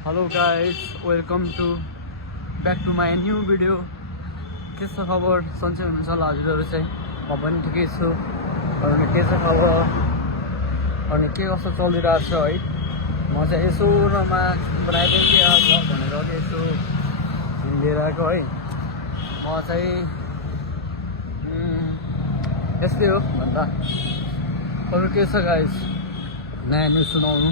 Hello guys, welcome to back to my new video. के छ खबर? सन्चै हुनुहुन्छ होला हजुरहरू चाहिँ? म पनि ठिकै छु। अनि के छ खबर अनि के कस्तो चलिरहेको छ है? म चाहिँ यसो रमा प्राइभेट के आएको भनेर अलिक यसो हिँडेर आएको है। म चाहिँ यस्तै हो भन्दा अरू के छ गाइस? नयाँ न्युज सुनाउनु।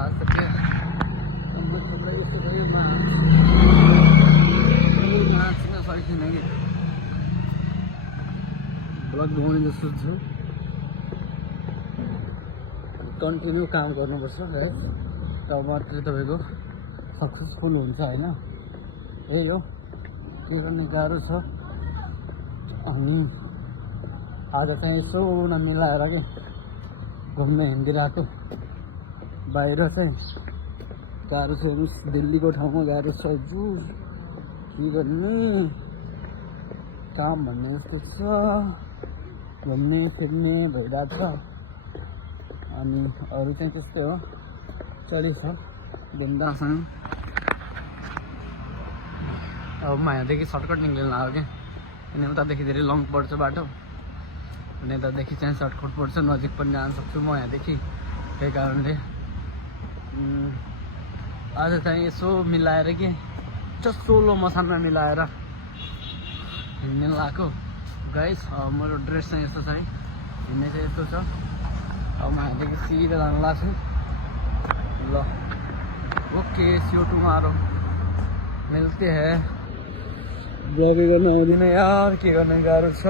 आज त के नाच्न सकिनँ कि ब्लग बनाउने जस्तो छु। कन्टिन्यू काम गर्नुपर्छ गाइस, तब मात्रै तपाईँको सक्सेसफुल हुन्छ होइन। यही हो, के गर्ने गाह्रो छ। अनि आज चाहिँ यसो नमिलाएर कि घुम्न हिँडिरहेको बाहिर चाहिँ गाह्रो छ। दिल्लीको ठाउँमा गाह्रो छ। के गर्ने, काम भन्ने जस्तो छ, घुम्ने फिर्ने भइरहेको छ। अनि अरू चाहिँ त्यस्तै हो, चलिछ बिन्दासँग। अब म यहाँदेखि सर्टकट निक्लिन आयो क्या, अनि उतादेखि धेरै लङ पर्छ बाटो, अनि यतादेखि चाहिँ सर्टकट पर्छ, नजिक पनि जान सक्छु म यहाँदेखि। त्यही कारणले आज चाहिँ यसो मिलाएर कि सोलो मसानमा मिलाएर हिँड्ने लगाएको गाइस। मेरो ड्रेस चाहिँ यस्तो छ है, हिँड्ने चाहिँ यस्तो छ। अब म यहाँदेखि सिधा जानु लाग्छु। ल ओके, सी यू टुमारो, मिलते हैं। ब्लग गर्न आउँदिन यार, के गर्ने गाह्रो छ।